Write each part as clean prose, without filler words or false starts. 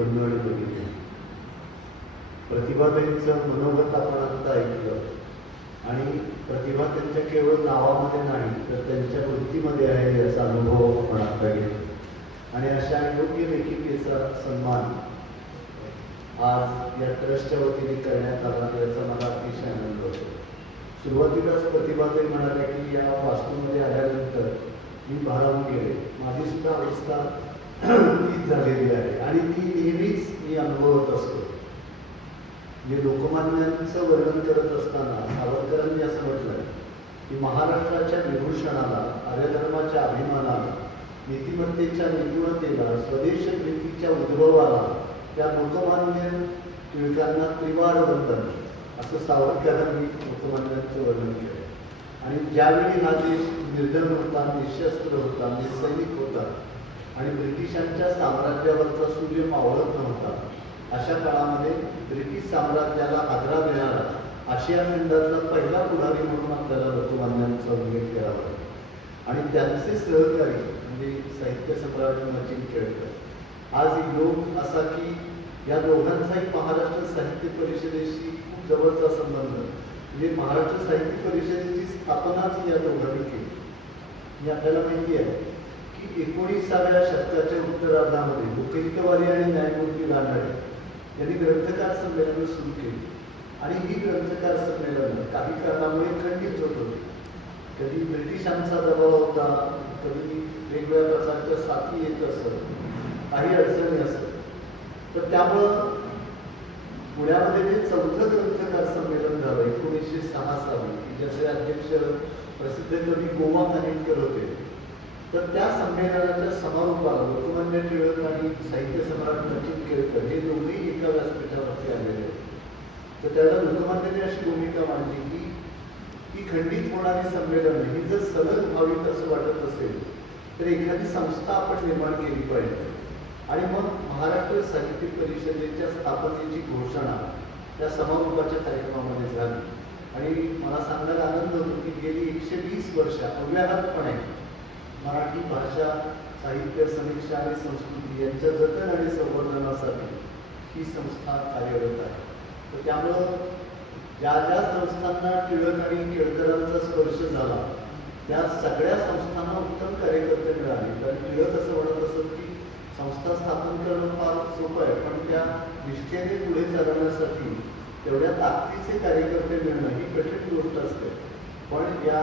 बनवणी बघितली. प्रतिभाताईंचं मनोगत आपण आता ऐकलं आणि प्रतिभा त्यांच्या केवळ नावामध्ये नाही तर त्यांच्या वृत्तीमध्ये आहे याचा अनुभव आपण आता घेतो. आणि अशा योग्य लेखिकेचा सन्मान आज या ट्रस्टच्या वतीने करण्यात आला याचा मला अतिशय आनंद होतो. सुरुवातीलाच प्रतिभाताई म्हणाल्या की या वास्तूमध्ये आल्यानंतर मी भारावून गेले. माझी सुद्धा अवस्था तीच झालेली आहे आणि ती नेहमीच मी अनुभवत असतो. मी लोकमान्यांचं वर्णन करत असताना सावरकरांनी असं म्हटलं की महाराष्ट्राच्या विभूषणाला, आर्यधर्माच्या अभिमानाला, नीतिमत्तेच्या नीतिमत्तेला, स्वदेश प्रीतीच्या उद्भवाला त्या लोकमान्य टिळकांना त्रिवार वंदन असं सावरकरांनी लोकमान्यांचं वर्णन केलं. आणि ज्यावेळी हा देश निर्धन होता, निशस्त्र होता, निसैनिक होता आणि ब्रिटिशांच्या साम्राज्यावरचा सूर्य मावळत नव्हता, अशा काळामध्ये ब्रिटिश साम्राज्याला हादरा देणारा आशिया खंडातला पहिला पुढारी म्हणून आपल्याला लोकमान्यांचा उल्लेख करावा. आणि त्यांचे सहकारी म्हणजे साहित्य सम्राट मचिन केळकर. आज योग असा की या दोघांचाही महाराष्ट्र साहित्य परिषदेशी खूप जवळचा संबंध. म्हणजे महाराष्ट्र साहित्य परिषदेची स्थापनाच या दोघांनी केली. ही आपल्याला माहिती आहे की 19व्या शतकाच्या उत्तरार्धामध्ये लोकहितवादी आणि न्यायमूर्ती रानडे यांनी ग्रंथकार संमेलनं सुरू केली. आणि ही ग्रंथकार संमेलनं काही कारणामुळे खंडित होत होती. कधी ब्रिटिशांचा दबाव होता, कधी वेगवेगळ्या प्रकारच्या साथी येत असत, काही अडचणी असत. तर त्यामुळं पुण्यामध्ये जे 4थं ग्रंथकार संमेलन झालं 1906 साली, ज्याचे अध्यक्ष प्रसिद्ध कवी गोवा कानिटकर होते. तर त्या संमेलनाच्या समारोपाला लोकमान्य टिळक आणि साहित्य सम्राट मचिन केळकर हे दोघेही एका व्यासपीठावरती आलेले होते. तर त्याला लोकमान्याने अशी भूमिका मांडली की ही खंडित होणारी संमेलन ही जर सलग व्हावीत असं वाटत असेल तर एखादी संस्था आपण निर्माण केली पाहिजे. आणि मग महाराष्ट्र साहित्य परिषदेच्या स्थापनेची घोषणा त्या समारोपाच्या कार्यक्रमामध्ये झाली. आणि मला सांगायला आनंद होतो की गेली 120 वर्ष अव्याहतपणे मराठी भाषा, साहित्य, समीक्षा आणि संस्कृती यांच्या जतन आणि संवर्धनासाठी ही संस्था कार्यरत आहे. तर त्यामुळं ज्या ज्या संस्थांना टिळक आणि केळकरांचा स्पर्श झाला त्या सगळ्या संस्थांना उत्तम कार्यकर्ते मिळाले. कारण टिळक असं म्हणत असत की संस्था स्थापन करणं फार सोपं आहे, पण त्या निष्ठेने पुढे चालवण्यासाठी तेवढ्या ताकदीचे कार्यकर्ते मिळणं ही कठीण गोष्ट असते. पण या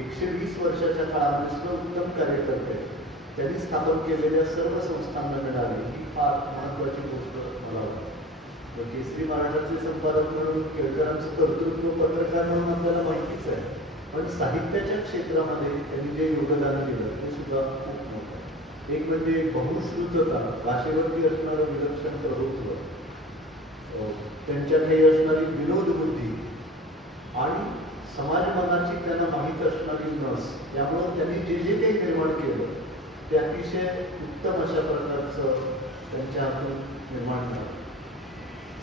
120 वर्षाच्या काळामध्ये सुद्धा उत्तम कार्यकर्ते त्यांनी स्थापन केलेल्या सर्व संस्थांना मिळाली ही फार महत्त्वाची गोष्ट मला वाटते. केसरी मराठाचे संपादक म्हणून केळकरांचं कर्तृत्व पत्रकार म्हणून आपल्याला माहितीच आहे, पण साहित्याच्या क्षेत्रामध्ये त्यांनी जे योगदान दिलं ते सुद्धा खूप मोठं आहे. एक म्हणजे बहुश्रुतता, भाषेवरती असणारं विलक्षण प्रभुत्व, त्यांच्याकडे असणारी विनोद बुद्धी आणि समाज मनाची त्यांना माहीत असणारी नस. त्यामुळं त्यांनी जे जे काही निर्माण केलं ते अतिशय उत्तम अशा प्रकारचं त्यांच्या हातून निर्माण झालं.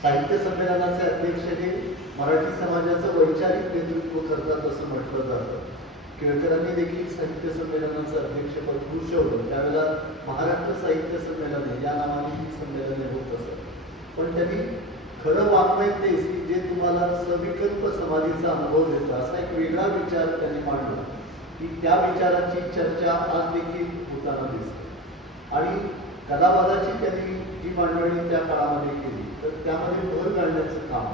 साहित्य संमेलनाचे अध्यक्ष हे मराठी समाजाचं वैचारिक नेतृत्व करतात असं म्हटलं जातं. केळकरांनी देखील साहित्य संमेलनाचं अध्यक्षपद भूषवलं. त्यावेळेला महाराष्ट्र साहित्य संमेलन या नावाने ही संमेलने होत असत. पण त्यांनी खरं वाङ्मय तेच की जे तुम्हाला सविकल्प समाधीचा अनुभव देतो असा एक वेगळा विचार त्यांनी मांडला की त्या विचाराची चर्चा आज देखील होताना दिसते. आणि कलावादाची त्यांनी जी मांडणी त्या काळामध्ये केली तर त्यामध्ये भर घालण्याचं काम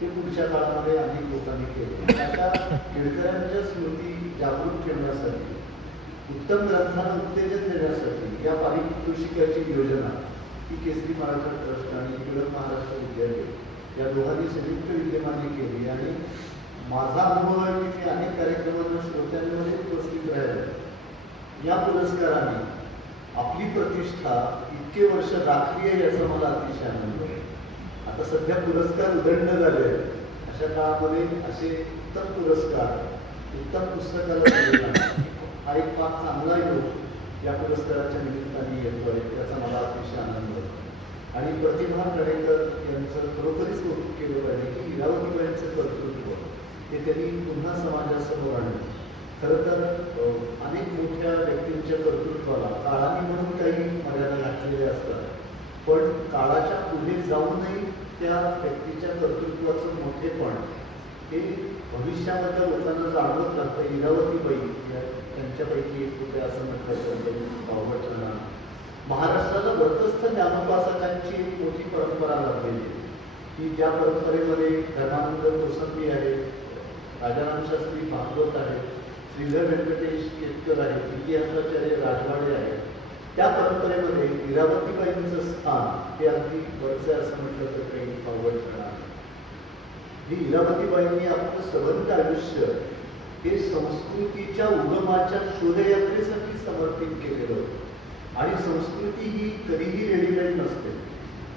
ते पुढच्या काळामध्ये अनेक लोकांनी केलं. त्याच्या केळकरांच्या स्मृती जागृत ठेवण्यासाठी, उत्तम ग्रंथांना उत्तेजन देण्यासाठी या पारितोषिकाची योजना ही केसरी मराठा ट्रस्ट आणि टिळक महाराष्ट्र विद्यापीठ या दोघांनी संयुक्त विद्यमाने केली. आणि माझा अनुभव आहे की मी अनेक कार्यक्रमांना श्रोत्यांमध्ये उपस्थित राहिले. या पुरस्काराने आपली प्रतिष्ठा इतके वर्ष राखली आहे याचा मला अतिशय आनंद आहे. आता सध्या पुरस्कार उदंड झाले अशा काळामध्ये असे उत्तम पुरस्कार, उत्तम पुस्तकाला हा एक फार चांगला योग या पुरस्काराच्या निमित्ताने येतोय याचा मला अतिशय आनंद होतो. आणि प्रतिभा कडेकर यांचं खरोखरीच कौतुक केलं पाहिजे की इरावतीबाईंचं कर्तृत्व हे त्यांनी पुन्हा समाजासमोर आणलं. खरं तर अनेक मोठ्या व्यक्तींच्या कर्तृत्वाला काळाने म्हणून काही मर्यादा घातलेल्या असतात, पण काळाच्या पुढे जाऊनही त्या व्यक्तीच्या कर्तृत्वाचं मोठेपण हे भविष्यामध्ये लोकांना जाणवत राहतं. इरावतीबाई त्यांच्यापैकी एक होते असं म्हटलं तर वावगं ठरणार. महाराष्ट्राला व्रतस्थ ज्ञानोपासकांची एक मोठी परंपरा लाभलेली आहे की ज्या परंपरेमध्ये धर्मानंद कोसंबी आहे, राजाराम शास्त्री भागवत आहे, श्रीधर व्यंकटेश केतकर आहे, इतिहासाचार्य राजवाडे आहे. त्या परंपरेमध्ये इरावतीबाईंचं स्थान हे अगदी वरचं असं म्हटलं तर काही वावगं ठरणार. ही इरावतीबाईंनी आपलं सबंध आयुष्य हे संस्कृतीच्या उगमाच्या शोधयात्रेसाठी समर्पित केलेलं होतं. आणि संस्कृती ही कधीही रेडीमेड नसते.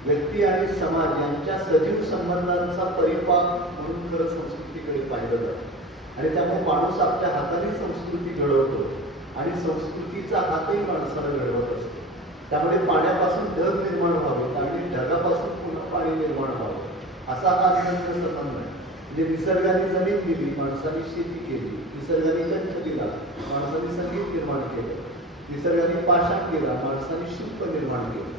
व्यक्ती आणि समाज यांच्या सजीव संबंधांचा परिपाक म्हणून खरं संस्कृतीकडे पाहिलं जातं. आणि त्यामुळे माणूस आपल्या हाताने संस्कृती घडवतो आणि संस्कृतीचा हातही माणसाला घडवत असतो. त्यामुळे पाण्यापासून ढग निर्माण व्हावेत आणि ढगापासून पुन्हा पाणी निर्माण व्हावं असा हा अत्यंत संबंध आहे. म्हणजे निसर्गाने जमीन दिली, माणसाने शेती केली, निसर्गाने कंठ दिला, माणसाने संगीत निर्माण केलं, निसर्गाने पाषाण केला, माणसाने शिल्प निर्माण केलं.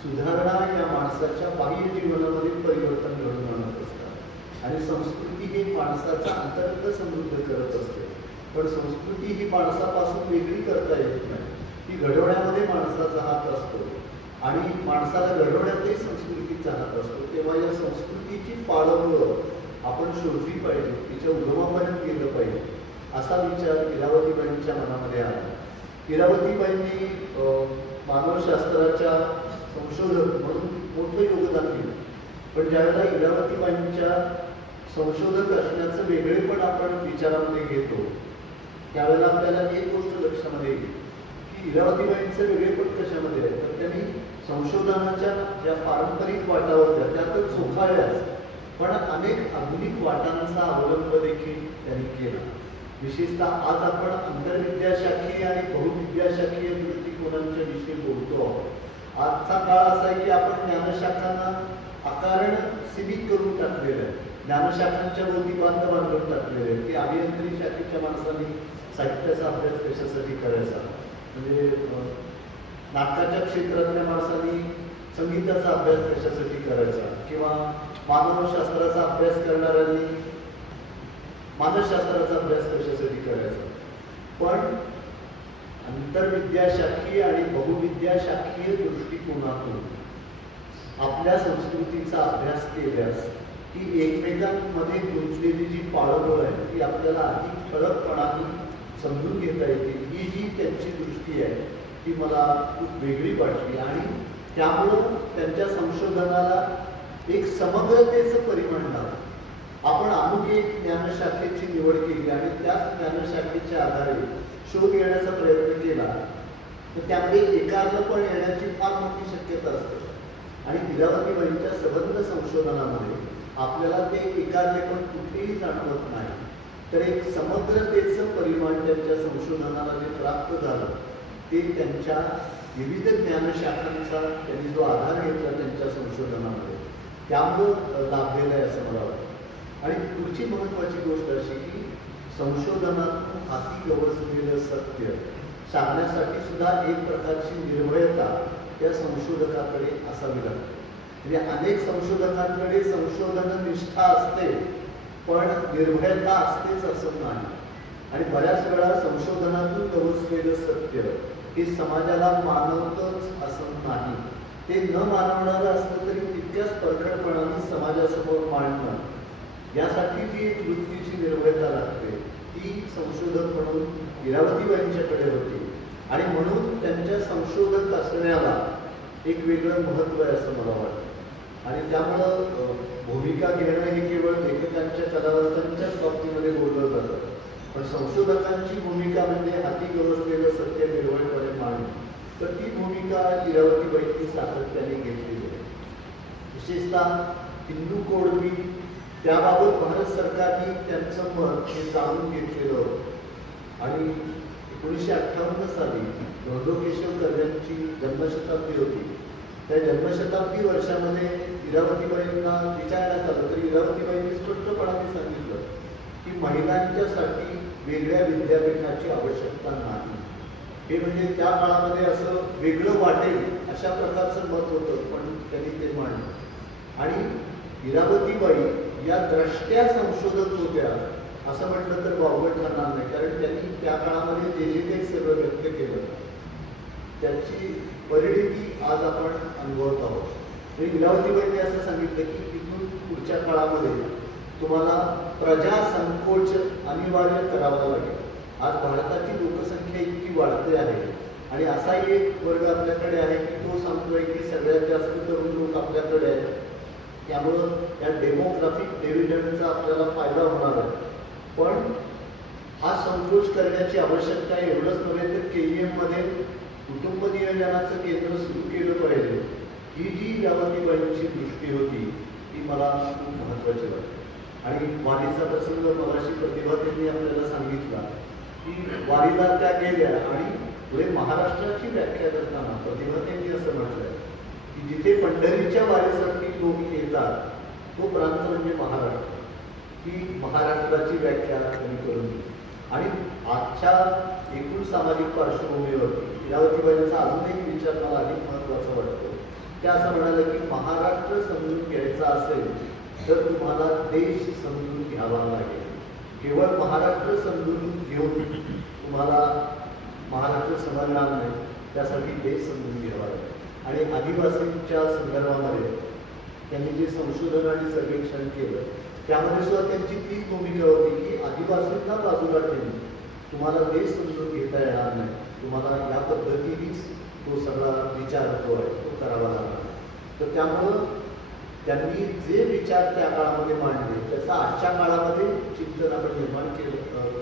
सुधारणा या माणसाच्या बाह्य जीवनामध्ये परिवर्तन घडून आणत असतात आणि संस्कृती ही माणसाचा अंतर्गत समृद्ध करत असते. पण संस्कृती ही माणसापासून वेगळी करता येत नाही. ती घडवण्यामध्ये माणसाचा हात असतो आणि माणसाला घडवण्यातही संस्कृतीचा हात असतो. तेव्हा या संस्कृतीची पाळंमुळं आपण शोधली पाहिजे, तिच्या उगमापर्यंत गेलं पाहिजे असा विचार इरावतीबाईंच्या मनामध्ये आला. इरावतीबाईंनी मानवशास्त्राच्या संशोधक म्हणून मोठं योगदान दिलं. पण ज्यावेळेला इरावतीबाईंच्या संशोधक असण्याचं वेगळेपण आपण विचारामध्ये घेतो त्यावेळेला आपल्याला एक गोष्ट लक्षामध्ये येईल की इरावतीबाईंचं वेगळेपण कशामध्ये आहे. तर त्यांनी संशोधनाच्या ज्या पारंपरिक वाटा होत्या त्या तर चोखाळल्याच, पण अनेक आधुनिक वाटांचा अवलंब देखील त्यांनी केला. विशेषतः आज आपण आंतरविद्याशाखीय आणि बहुविद्याशाखीय दृष्टिकोनांच्या विषयी बोलतो आहोत. आजचा काळ असा आहे की आपण ज्ञानशाखांना आकारण सीमित करून टाकलेलं आहे. ज्ञानशाखांच्या भोवती बांध बांधून टाकलेले आहे की अभियांत्रिकी शाखेच्या माणसांनी साहित्याचा अभ्यास कशासाठी करायचा, म्हणजे नाटकाच्या क्षेत्रातल्या माणसांनी संगीताचा अभ्यास कशासाठी करायचा, किंवा मानवशास्त्राचा अभ्यास करणाऱ्यांनी मानसशास्त्राचा अभ्यास कशासाठी करायचा. पण आंतरविद्याशाखीय आणि बहुविद्याशाखीय दृष्टिकोनातून आपल्या संस्कृतीचा अभ्यास केल्यास ती एकमेकांमध्ये गुंतलेली जी पाळंमुळं आहे ती आपल्याला अधिक ठळकपणाने समजून घेता येते. ही जी त्यांची दृष्टी आहे ती मला खूप वेगळी वाटली आणि त्यामुळं त्यांच्या संशोधनाला एक समग्रतेचं परिमाण लागलं. आपण अमुक एक ज्ञानशाखेची निवड केली आणि त्याच ज्ञानशाखेच्या आधारे शोध घेण्याचा प्रयत्न केला तर त्यामध्ये एकार्नपण येण्याची फार मोठी शक्यता असते. आणि इरावतीबाईंच्या सबंध संशोधनामध्ये आपल्याला ते एकार्नपण कुठेही जाणवत नाही, तर एक समग्रतेचं परिमाण त्यांच्या संशोधनाला जे प्राप्त झालं ते त्यांच्या विविध ज्ञानशाखांचा त्यांनी जो आधार घेतला त्यांच्या संशोधनामध्ये त्यामुळं लाभलेलं आहे असं मला वाटतं. आणि पुढची महत्त्वाची गोष्ट अशी की संशोधनातून हाती गवसलेलं सत्य सांगण्यासाठी सुद्धा एक प्रकारची निर्भयता त्या संशोधकाकडे असावी लागते. म्हणजे अनेक संशोधकांकडे संशोधन निष्ठा असते पण निर्भयता असतेच असं नाही. आणि बऱ्याच वेळा संशोधनातून गवसलेलं सत्य हे समाजाला मानवतच असं नाही. ते न मानवणारं असलं तरी तितक्याच परखडपणाने समाजासमोर मांडणं यासाठी जी एक वृत्तीची निर्भयता लागते ती संशोधक म्हणून इरावतीबाईंच्याकडे होती. आणि म्हणून त्यांच्या संशोधक असण्याला एक वेगळं महत्त्व आहे असं मला वाटतं. आणि त्यामुळं भूमिका घेणं हे केवळ लेखकांच्या कलावंतांच्याच बाबतीमध्ये बोललं जातं, पण संशोधकांची भूमिका म्हणजे हाती गवसलेलं सत्य निर्भयपणे मांडणं, तर ती भूमिका इरावतीबाईंनी सातत्याने घेतलेली आहे. विशेषतः हिंदू कोड बिल त्याबाबत भारत सरकारने त्यांचं मत हे जाणून घेतलेलं होतं. आणि 1958 साली धोंडोकेशव कर्व्यांची जन्मशताब्दी होती. त्या जन्मशताब्दी वर्षामध्ये इरावतीबाईंना विचारण्यात आलं तर इरावतीबाईंनी स्पष्टपणाने सांगितलं की महिलांच्यासाठी वेगळ्या विद्यापीठाची आवश्यकता नाही. हे म्हणजे त्या काळामध्ये असं वेगळं वाटेल अशा प्रकारचं मत होतं, पण त्यांनी ते मांडलं. आणि इरावतीबाई या द्रष्ट्या संशोधक होत्या असं म्हटलं तर वावगं ठरणार नाही, कारण त्यांनी त्या काळामध्ये जे जे काही सगळं व्यक्त केलं त्याची परिणिती आज आपण अनुभवत आहोत. इरावतीबाईंनी असं सांगितलं की इथून पुढच्या काळामध्ये तुम्हाला प्रजासंकोच अनिवार्य करावा लागेल. आज भारताची लोकसंख्या इतकी वाढते आहे आणि असा एक वर्ग आपल्याकडे आहे की तो सांगतोय की सगळ्यात जास्त तरुण लोक आपल्याकडे आहेत, त्यामुळं या डेमोग्राफिक डिव्हिडंडचा आपल्याला फायदा होणार आहे. पण हा संकोच करण्याची आवश्यकता आहे. एवढंच नव्हे तर KEM मध्ये कुटुंब नियोजनाचं केंद्र सुरू केलं पाहिजे. ही जी इरावतीबाईंची दृष्टी होती ती मला खूप महत्त्वाची वाटते. आणि वारीचा प्रसंग मगाशी प्रतिभाताईंनी आपल्याला सांगितला की वारीला त्या गेल्या आणि पुढे महाराष्ट्राची व्याख्या करताना प्रतिभाताईंनी असं म्हटलंय की जिथे पंढरीच्या वारीसाठी लोक येतात तो प्रांत म्हणजे महाराष्ट्र. ही महाराष्ट्राची व्याख्या त्यांनी करून दिली. आणि आजच्या एकूण सामाजिक पार्श्वभूमीवर इरावतीबाईंचा अजून एक विचार मला अधिक महत्त्वाचा वाटतो. त्या असं म्हणाल्या की महाराष्ट्र समजून घ्यायचा असेल तर तुम्हाला देश समजून घ्यावा लागेल. केवळ महाराष्ट्र समजून घेऊन तुम्हाला महाराष्ट्र समजणार नाही, त्यासाठी देश समजून घ्यावा लागेल. आणि आदिवासींच्या संदर्भामध्ये त्यांनी जे संशोधन आणि सर्वेक्षण केलं त्यामध्ये सुद्धा त्यांची तीच भूमिका होती की आदिवासींना बाजूला ठेवून तुम्हाला देश समजून घेता येणार नाही, तुम्हाला या पद्धतीनेच तो सगळा विचार जो आहे तो करावा लागणार. तर त्यामुळं त्यांनी जे विचार त्या काळामध्ये मांडले त्याचा आजच्या काळामध्ये चिंतन आपण निर्माण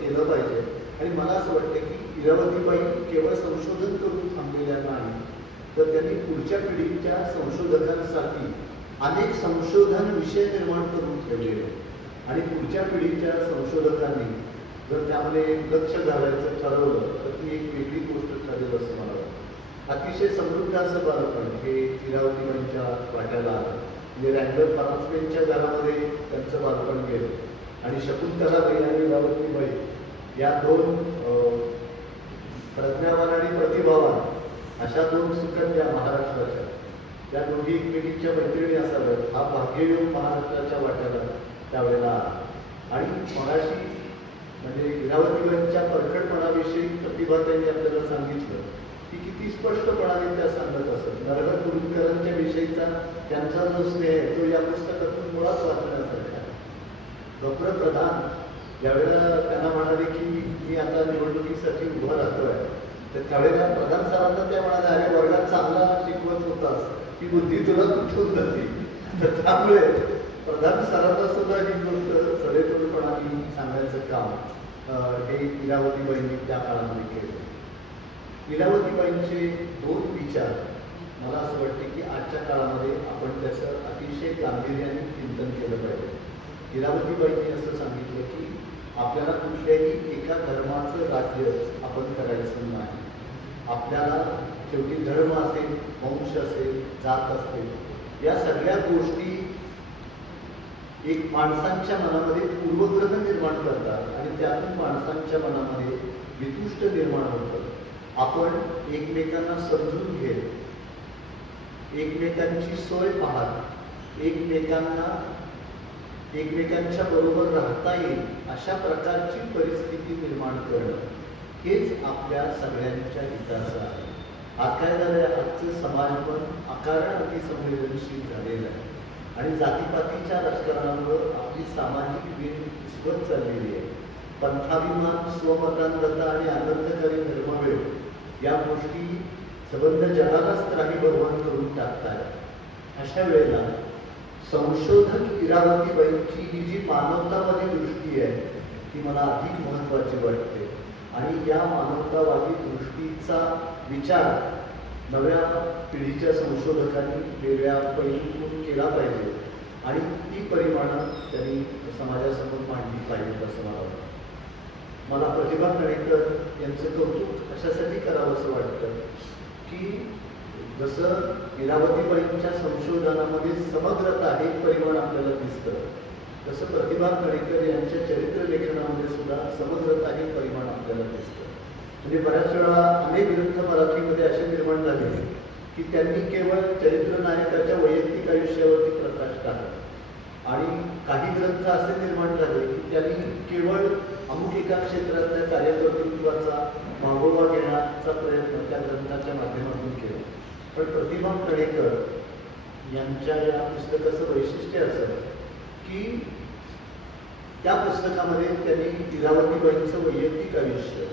केलं पाहिजे. आणि मला असं वाटतं की इरावतीबाई केवळ संशोधन करून थांबलेल्या नाही, तर त्यांनी पुढच्या पिढीच्या संशोधकांसाठी अनेक संशोधन विषय निर्माण करून ठेवलेले. आणि पुढच्या पिढीच्या संशोधकांनी जर त्यामध्ये लक्ष घालायचं ठरवलं तर ती एक वेगळी गोष्ट ठरेल असं मला वाटतं. अतिशय समृद्ध असं बालपण हे इरावतीबाईंच्या वाट्याला आलं. म्हणजे रँडर परांजपेंच्या घरामध्ये त्यांचं बालपण गेलं आणि शकुंतलाबाई आणि इरावतीबाई या दोन प्रज्ञावान आणि प्रतिभावान अशा दोन सुकन्या महाराष्ट्राच्या, त्या दोघी एकमेकींच्या मैत्रिणी असाव्यात हा भाग्ययोग महाराष्ट्राच्या वाट्याला त्यावेळेला आला. आणि मगाशी म्हणजे इरावतीबाईंच्या परखडपणाविषयी प्रतिभाताईंनी आपल्याला सांगितलं की किती स्पष्टपणाने त्या सांगत असत. नरहर कुरुंदकरांच्या विषयीचा त्यांचा जो स्नेह आहे तो या पुस्तकातून मुळात वाचण्यासारखा आहे. डॉक्टर प्रधान ज्यावेळेला त्यांना म्हणाले की मी आता निवडणुकीसाठी उभं राहतोय, तर त्यावेळेला प्रधान सरांना त्या म्हणाले अरे वर्गात चांगला शिकवत होतास, ती बुद्धी तुला कुठून जाते. तर त्यामुळे प्रधान सरांना सुद्धा ही गोष्ट सडेतोडपणाने सांगायचं काम हे इरावतीबाईंनी त्या काळामध्ये केलं. इरावतीबाईंचे दोन विचार मला असं वाटते की आजच्या काळामध्ये आपण त्याचं अतिशय गांभीर्याने चिंतन केलं पाहिजे. इरावतीबाईंनी असं सांगितलं की आपल्याला कुठल्याही एका धर्माचं राज्य आपण करायचं नाही. आपल्याला शेवटी धर्म असेल, वंश असेल, जात असेल, या सगळ्या गोष्टी एक माणसांच्या मनामध्ये पूर्वग्रह निर्माण करतात आणि त्यातून माणसांच्या मनामध्ये वितुष्ट निर्माण होतं. आपण एकमेकांना समजून घेत, एकमेकांची सोय पाहत, एकमेकांच्या बरोबर राहता येईल अशा प्रकारची परिस्थिती निर्माण करणं हेच आपल्या सगळ्यांच्या हिताचं आहे. आज काय झालंय, आजचं समाज पण आकारण अतिसंवेदनशील झालेलं आहे आणि जातीपातीच्या राजकारणामुळे आपली सामाजिक वेळ विस्कळीत चाललेली आहे. पंथाभिमान, स्वमतांधता आणि अनर्थकारी धर्मवेळ या गोष्टी संबंध जगालाच त्राही बरोबर करून टाकतात. अशा वेळेला संशोधक इरावतीबाईंची ही जी मानवतावादी दृष्टी आहे ती मला अधिक महत्त्वाची वाटते. आणि या मानवतावादी दृष्टीचा विचार नव्या पिढीच्या संशोधकांनी वेगळ्या पैलूतून केला पाहिजे आणि ती परिमाणं त्यांनी समाजासमोर मांडली पाहिजेत असं मला वाटतं. मला प्रतिभा कणेकर यांचं कौतुक अशासाठी करावं असं वाटतं की जसं इरावतीबाईंच्या संशोधनामध्ये समग्रता हे परिमाण आपल्याला दिसतं, तसं प्रतिभा कणेकर यांच्या चरित्र लेखनामध्ये सुद्धा समग्रता हे परिमाण आपल्याला दिसतं. म्हणजे बऱ्याच वेळा अनेक ग्रंथ मराठीमध्ये असे निर्माण झाले की त्यांनी केवळ चरित्र नायकाच्या वैयक्तिक आयुष्यावरती प्रकाश टाकला आणि काही ग्रंथ असे निर्माण झाले की त्यांनी केवळ अमुक एका क्षेत्रातल्या कार्यकर्तृत्वाचा मागोवा घेण्याचा प्रयत्न त्या ग्रंथाच्या माध्यमातून केला. पण प्रतिभा कणेकर यांच्या या पुस्तकाचं वैशिष्ट्य असं की त्या पुस्तकामध्ये त्यांनी इरावतीबाईंचं वैयक्तिक आयुष्य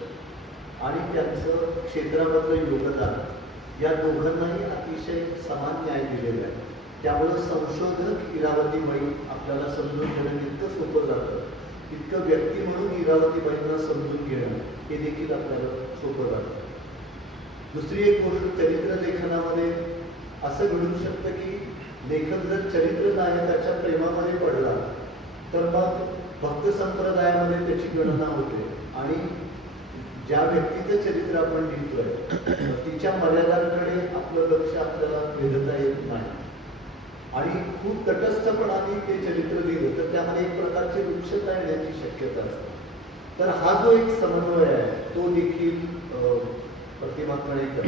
आणि त्यांचं क्षेत्रामधलं योगदान या दोघांनाही अतिशय समान न्याय दिलेला आहे. त्यामुळं संशोधक इरावतीबाई आपल्याला समजून घेणं जितकं सोपं जातं तितकं व्यक्ती म्हणून इरावतीबाईंना समजून घेणं हे देखील आपल्याला सोपं जातं. दुसरी एक गोष्ट चरित्र लेखनामध्ये असं घडू शकतं की लेखक जर चरित्र नायकाच्या प्रेमामध्ये पडला तर मग भक्त संप्रदायामध्ये त्याची गणना होते आणि ज्या व्यक्तीचं चरित्र आपण लिहितोय तिच्या मर्यादांकडे आपलं लक्ष आपल्याला वेधता येत नाही आणि खूप तटस्थपणाने ते चरित्र लिहिलं तर त्यामध्ये एक प्रकारची वृक्षता येण्याची शक्यता असते. तर हा जो एक समन्वय आहे तो देखील प्रतिभा कणेकर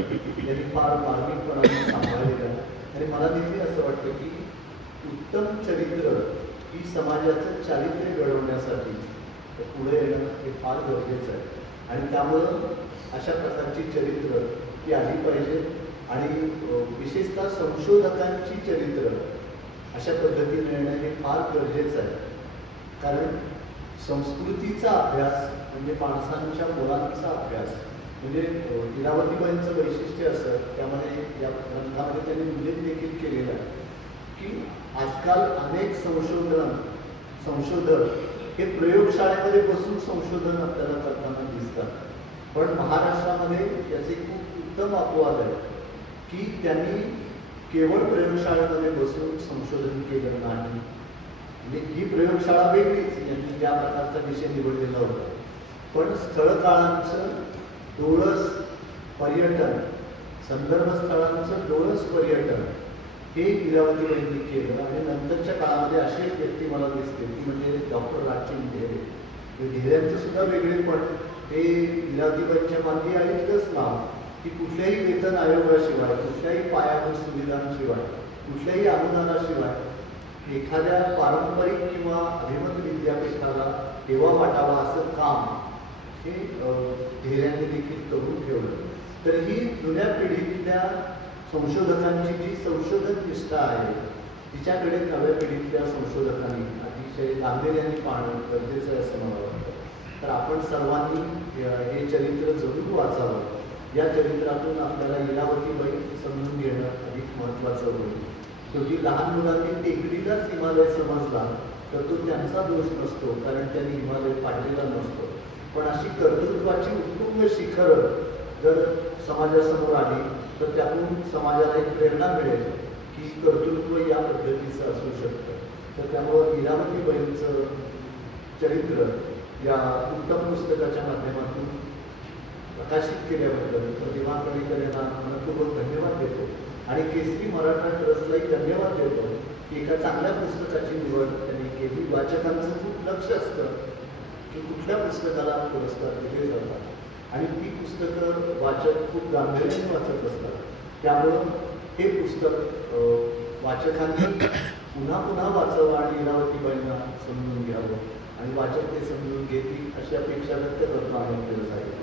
यांनी फार मार्मिकपणाने सांभाळलेला आहे. आणि मला नेहमी असं वाटतं की उत्तम चरित्र ही समाजाचं चारित्र्य घडवण्यासाठी पुढे येणं हे फार गरजेचं आहे आणि त्यामुळं अशा प्रकारची चरित्र ही आली पाहिजे आणि विशेषतः संशोधकांची चरित्र अशा पद्धतीने येणं हे फार गरजेचं आहे. कारण संस्कृतीचा अभ्यास म्हणजे माणसांच्या मुलांचा अभ्यास म्हणजे इरावतीबाईंचं वैशिष्ट्य असं त्यामध्ये या ग्रंथामध्ये त्यांनी उल्लेख देखील केलेला आहे की आजकाल अनेक संशोधक हे प्रयोगशाळेमध्ये बसून संशोधन आपल्याला करताना दिसतात. पण महाराष्ट्रामध्ये याचे खूप उत्तम अपवाद आहे की त्यांनी केवळ प्रयोगशाळेमध्ये बसून संशोधन केलं नाही. म्हणजे ही प्रयोगशाळा वेगळीच यांनी ज्या प्रकारचा विषय निवडलेला होता पण स्थळ काळांचं डोळस पर्यटन संदर्भ स्थळांचं डोळस पर्यटन हे इरावतीबाईंनी केलं आणि नंतरच्या काळामध्ये अशी एक व्यक्ती मला दिसते ती म्हणजे डॉक्टर राजचंद ढेरे. ढेऱ्यांचं सुद्धा वेगळेपण हे इरावतीबाईंच्या मागे आहेतच नाव की कुठल्याही वेतन आयोगाशिवाय कुठल्याही पायाभूत सुविधांशिवाय कुठल्याही अनुदानाशिवाय एखाद्या पारंपरिक किंवा अभिमत विद्यापीठाला हेवा वाटावा असं काम हे ढेऱ्यांनी देखील करून ठेवलं. तर ही जुन्या पिढीतल्या संशोधकांची जी संशोधन निष्ठा आहे तिच्याकडे नव्या पिढीतल्या संशोधकांनी अतिशय गांभीर्याने पाहणं गरजेचं आहे असं मला वाटतं. तर आपण सर्वांनी हे चरित्र जरूर वाचावं. या चरित्रातून आपल्याला इरावतीबाई समजून घेणं अधिक महत्त्वाचं होईल. शेवटी लहान मुलांनी टेकडीलाच हिमालय समजला तर तो त्यांचा दोष नसतो कारण त्यांनी हिमालय पाडलेला नसतो. पण अशी कर्तृत्वाची उत्तुंग शिखरं जर समाजासमोर आली तर त्यातून समाजाला एक प्रेरणा मिळेल की कर्तृत्व या पद्धतीचं असू शकतं. तर त्यामुळं इरावतीबाईंचं चरित्र या उत्तम पुस्तकाच्या माध्यमातून प्रकाशित केल्याबद्दल प्रतिभा कणेकर यांना मनपूर्वक धन्यवाद देतो आणि केसरी मराठा ट्रस्टलाही धन्यवाद देतो की एका चांगल्या पुस्तकाची निवड त्यांनी केली. वाचकांचं खूप लक्ष असतं की कुठल्या पुस्तकाला पुरस्कार दिले जातात आणि ती पुस्तकं वाचक खूप गांभीर्याने वाचत असतात. त्यामुळं हे पुस्तक वाचकांनी पुन्हा पुन्हा वाचावं आणि इरावतीबाईंना समजून घ्यावं आणि वाचक ते समजून घेतील अशी अपेक्षा व्यक्त करतो आम्ही केलं आहे.